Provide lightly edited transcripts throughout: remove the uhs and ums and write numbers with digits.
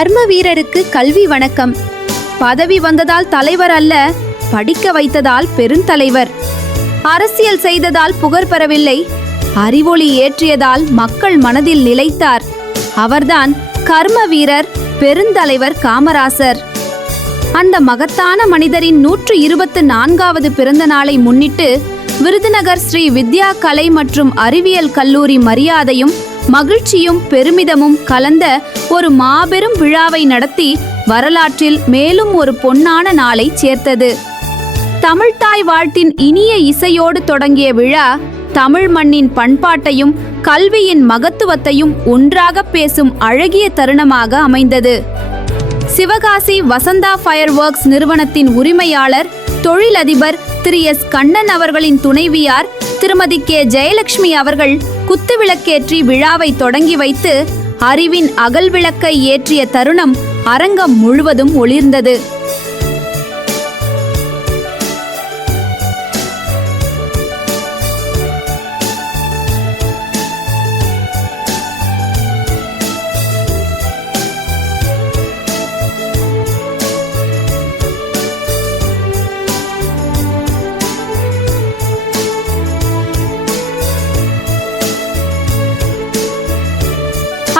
கர்ம வீரருக்கு கல்வி வணக்கம். பதவி வந்ததால் தலைவர் அல்ல, படிக்க வைத்ததால் பெருந்தலைவர். அரசியல் செய்ததால் புகழ் பெறவில்லை, அறிவொளி ஏற்றியதால் மக்கள் மனதில் நிலைத்தார். அவர்தான் கர்ம வீரர் பெருந்தலைவர் காமராசர். அந்த மகத்தான மனிதரின் 124வது பிறந்த நாளை முன்னிட்டு விருதுநகர் ஸ்ரீ வித்யா கலை மற்றும் அறிவியல் கல்லூரி மரியாதையும் மகிழ்ச்சியும் பெருமிதமும் கலந்த ஒரு மாபெரும் விழாவை நடத்தி வரலாற்றில் மேலும் ஒரு பொன்னான நாளை சேர்த்தது. தமிழ்தாய் வாழ்த்தின் இனிய இசையோடு தொடங்கிய விழா தமிழ் மண்ணின் பண்பாட்டையும் கல்வியின் மகத்துவத்தையும் ஒன்றாக பேசும் அழகிய தருணமாக அமைந்தது. சிவகாசி வசந்தா ஃபயர் ஒர்க்ஸ் நிறுவனத்தின் உரிமையாளர் தொழிலதிபர் திரு எஸ் கண்ணன் அவர்களின் துணைவியார் திருமதி கே ஜெயலட்சுமி அவர்கள் குத்துவிளக்கேற்றி விழாவை தொடங்கி வைத்து அறிவின் அகல் விளக்கை ஏற்றிய தருணம் அரங்கம் முழுவதும் ஒளிர்ந்தது.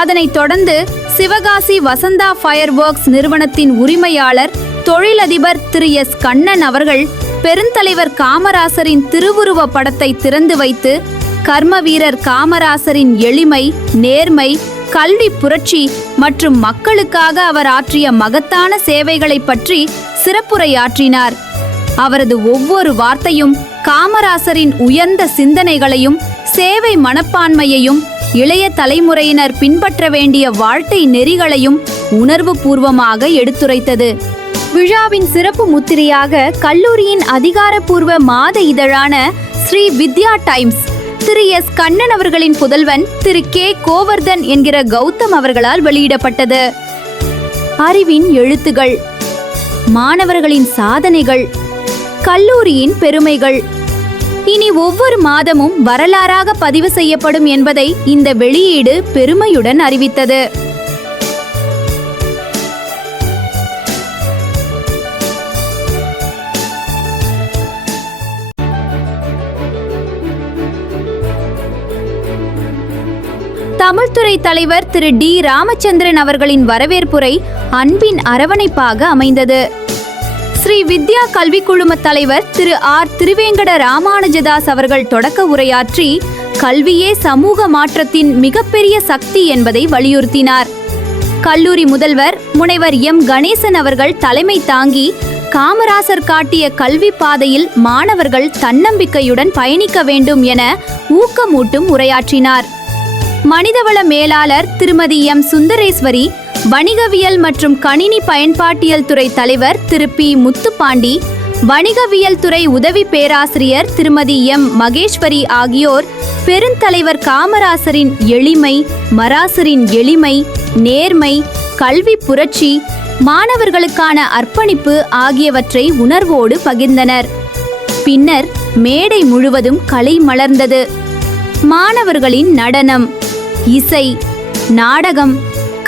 அதனைத் தொடர்ந்து சிவகாசி வசந்தா ஃபயர் ஒர்க்ஸ் நிறுவனத்தின் உரிமையாளர் தொழிலதிபர் திரு எஸ் கண்ணன் அவர்கள் பெருந்தலைவர் காமராசரின் திருவுருவ படத்தை திறந்து வைத்து கர்ம வீரர் காமராசரின் எளிமை, நேர்மை, கல்வி புரட்சி மற்றும் மக்களுக்காக அவர் ஆற்றிய மகத்தான சேவைகளை பற்றி சிறப்புரையாற்றினார். அவரது ஒவ்வொரு வார்த்தையும் காமராசரின் உயர்ந்த சிந்தனைகளையும் சேவை மனப்பான்மையையும் இளைய தலைமுறையினர் பின்பற்ற வேண்டிய வாழ்க்கை நெறிகளையும் உணர்வு பூர்வமாக எடுத்துரைத்தது. விழாவின் சிறப்பு முத்திரையாக கல்லூரியின் அதிகாரப்பூர்வ மாத இதழான ஸ்ரீ வித்யா டைம்ஸ் திரு எஸ் கண்ணன் அவர்களின் புதல்வன் திரு கே கோவர்தன் என்கிற கௌதம் அவர்களால் வெளியிடப்பட்டது. அறிவின் எழுத்துகள், மாணவர்களின் சாதனைகள், கல்லூரியின் பெருமைகள் இனி ஒவ்வொரு மாதமும் வரலாறாக பதிவு செய்யப்படும் என்பதை இந்த வெளியீடு பெருமையுடன் அறிவித்தது. தமிழ்துறை தலைவர் திரு டி ராமச்சந்திரன் அவர்களின் வரவேற்புரை அன்பின் அரவணைப்பாக அமைந்தது. ஸ்ரீ வித்யா கல்வி குழும தலைவர் திரு ஆர் திருவேங்கட ராமானுஜதாஸ் அவர்கள் தொடக்க உரையாற்றி கல்வியே சமூக மாற்றத்தின் மிகப்பெரிய சக்தி என்பதை வலியுறுத்தினார். கல்லூரி முதல்வர் முனைவர் எம் கணேசன் அவர்கள் தலைமை தாங்கி காமராசர் காட்டிய கல்வி பாதையில் மாணவர்கள் தன்னம்பிக்கையுடன் பயணிக்க வேண்டும் என ஊக்கமூட்டும் உரையாற்றினார். மனிதவள மேலாளர் திருமதி எம் சுந்தரேஸ்வரி, வணிகவியல் மற்றும் கணினி பயன்பாட்டியல் துறை தலைவர் திரு பி முத்துப்பாண்டி, வணிகவியல் துறை உதவி பேராசிரியர் திருமதி எம் மகேஸ்வரி ஆகியோர் பெருந்தலைவர் காமராசரின் எளிமை, மராசரின் எளிமை, நேர்மை, கல்வி புரட்சி, மாணவர்களுக்கான அர்ப்பணிப்பு ஆகியவற்றை உணர்வோடு பகிர்ந்தனர். பின்னர் மேடை முழுவதும் கலை மலர்ந்தது. மாணவர்களின் நடனம், இசை, நாடகம்,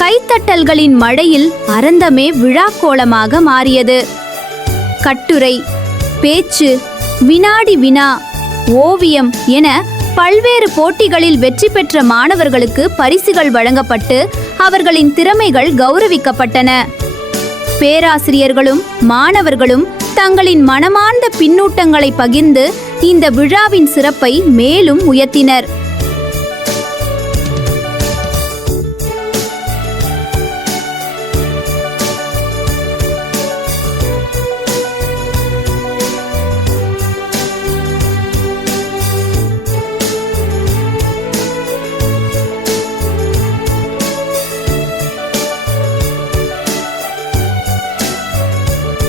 கைத்தட்டல்களின் மழையில் அரந்தமே விழாக்கோலமாக மாறியது. கட்டுரை, பேச்சு, வினாடி வினா, ஓவியம் என பல்வேறு போட்டிகளில் வெற்றி பெற்ற மாணவர்களுக்கு பரிசுகள் வழங்கப்பட்டு அவர்களின் திறமைகள் கௌரவிக்கப்பட்டன. பேராசிரியர்களும் மாணவர்களும் தங்களின் மனமார்ந்த பின்னூட்டங்களை பகிர்ந்து இந்த விழாவின் சிறப்பை மேலும் உயர்த்தினர்.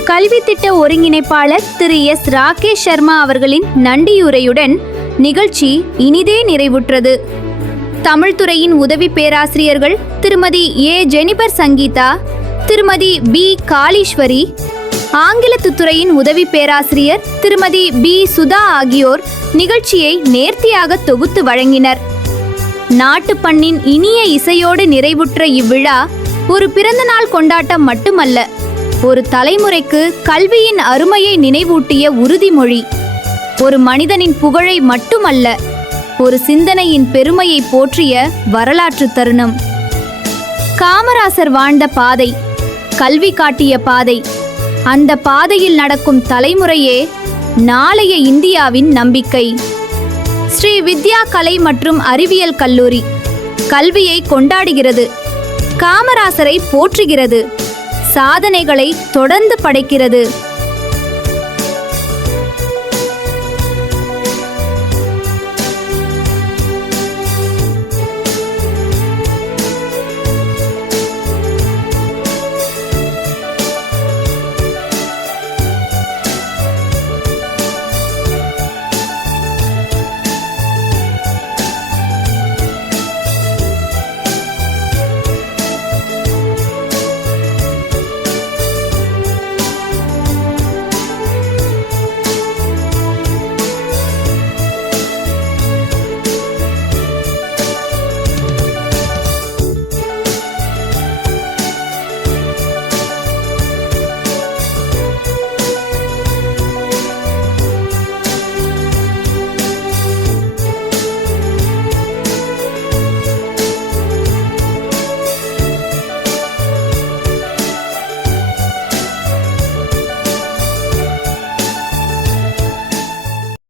கல்வி திட்ட ஒருங்கிணைப்பாளர் திரு எஸ் ராகேஷ் சர்மா அவர்களின் நன்றியுரையுடன் நிகழ்ச்சி இனிதே நிறைவுற்றது. தமிழ்துறையின் உதவி பேராசிரியர்கள் திருமதி ஏ ஜெனிபர் சங்கீதா, திருமதி பி காளீஸ்வரி, ஆங்கிலத்துறையின் உதவி பேராசிரியர் திருமதி பி சுதா ஆகியோர் நிகழ்ச்சியை நேர்த்தியாக தொகுத்து வழங்கினர். நாட்டுப்பண்ணின் இனிய இசையோடு நிறைவுற்ற இவ்விழா ஒரு பிறந்தநாள் கொண்டாட்டம் மட்டுமல்ல, ஒரு தலைமுறைக்கு கல்வியின் அருமையை நினைவூட்டிய உறுதிமொழி. ஒரு மனிதனின் புகழை மட்டுமல்ல, ஒரு சிந்தனையின் பெருமையை போற்றிய வரலாற்று தருணம். காமராசர் வாழ்ந்த பாதை, கல்வி காட்டிய பாதை. அந்த பாதையில் நடக்கும் தலைமுறையே நாளைய இந்தியாவின் நம்பிக்கை. ஸ்ரீ வித்யா கலை மற்றும் அறிவியல் கல்லூரி கல்வியை கொண்டாடுகிறது, காமராசரை போற்றுகிறது, சாதனைகளை தொடர்ந்து படைக்கிறது.